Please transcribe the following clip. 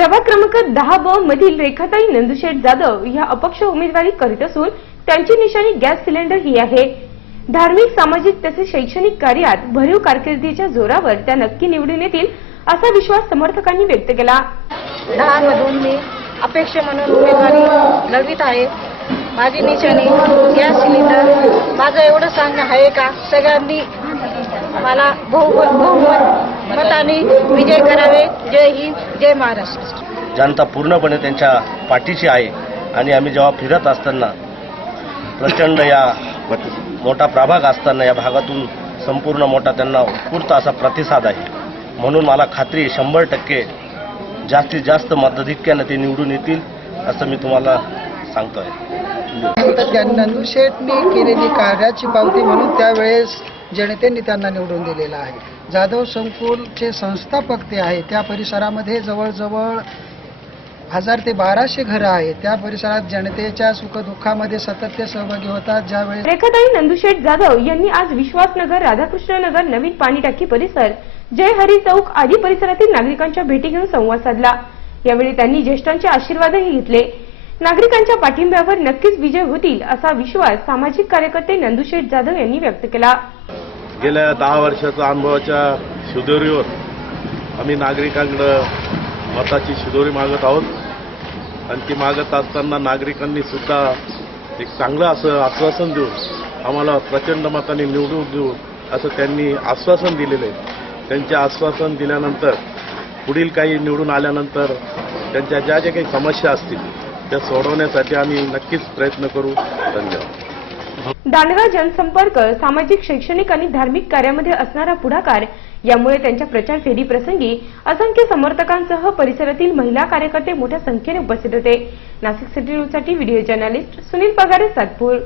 प्रभाग क्रमांक 10 मधील रेखाताई नंदुशेठ जाधव या अपक्ष उमेदवारी करीत असून त्यांची निशाणी गॅस सिलेंडर ही आहे। धार्मिक, सामाजिक तसेच शैक्षणिक कार्यात भरीव कारकिर्दीच्या जोरावर त्या नक्की निवडून येतील असा विश्वास समर्थकांनी व्यक्त केला। 10 मधून मी अपेक्ष म्हणून उमेदवारी लढवित आहे। माझी निशाणी गॅस सिलेंडर। माझं एवढं सांगणं आहे का सगळ्यांनी मला बहुमत मताने विजय करावे। जय हिंद, जय महाराष्ट्र। जनता पूर्णपणे त्यांच्या पाठीशी आहे आणि आम्ही जेव्हा फिरत असताना प्रचंड या मोठा प्रभाग असताना या भागातून संपूर्ण मोठा त्यांना उत्स्फूर्त असा प्रतिसाद आहे। म्हणून मला खात्री 100% जास्तीत जास्त मताधिक्याने ते निवडून येतील असं मी तुम्हाला सांगतोय। नंदुशेठनी केलेली कार्याची पावती म्हणून त्यावेळेस जनतेने त्यांना निवडून दिलेला आहे। जाधव संकुलचे संस्थापक ते आहे। त्या परिसरामध्ये जवळजवळ 1000 ते 1200 घरं आहेत। त्या परिसरात जनतेच्या सुखदुःखामध्ये सतत ते सहभागी होतात। ज्यावेळेस रेखाताई नंदुशेठ जाधव यांनी आज विश्वासनगर, राधाकृष्णनगर, नवीन पाणी टाकी परिसर, जय हरी चौक आदी परिसरातील नागरिकांच्या भेटी घेऊन संवाद साधला। यावेळी त्यांनी ज्येष्ठांचे आशीर्वादही घेतले। नागरिकांच्या पाठिंब्यावर नक्कीच विजय होतील असा विश्वास सामाजिक कार्यकर्ते नंदुशेठ जाधव यांनी व्यक्त केला। गेल्या 10 वर्षाच्या अनुभवाच्या शिदोरीवर आम्ही नागरिकांकडे मताची शिदोरी मागत आहोत आणि ती मागत असताना नागरिकांनी सुद्धा एक चांगलं असं आश्वासन देऊन आम्हाला प्रचंड मताने निवडून देऊ असं त्यांनी आश्वासन दिलेलं आहे। त्यांचे आश्वासन दिल्यानंतर पुढील काही निवडून आल्यानंतर त्यांच्या ज्या काही समस्या असतील त्या सोडवण्यासाठी आम्ही नक्कीच प्रयत्न करू। धन्यवाद। दांडगा जनसंपर्क, सामाजिक, शैक्षणिक आणि धार्मिक कार्यामध्ये असणारा पुढाकार यामुळे त्यांच्या प्रचार फेरी प्रसंगी असंख्य समर्थकांसह परिसरातील महिला कार्यकर्ते मोठ्या संख्येने उपस्थित होते। नाशिक सिटी न्यूजसाठी व्हिडिओ जर्नलिस्ट सुनील पगारे, सातपूर।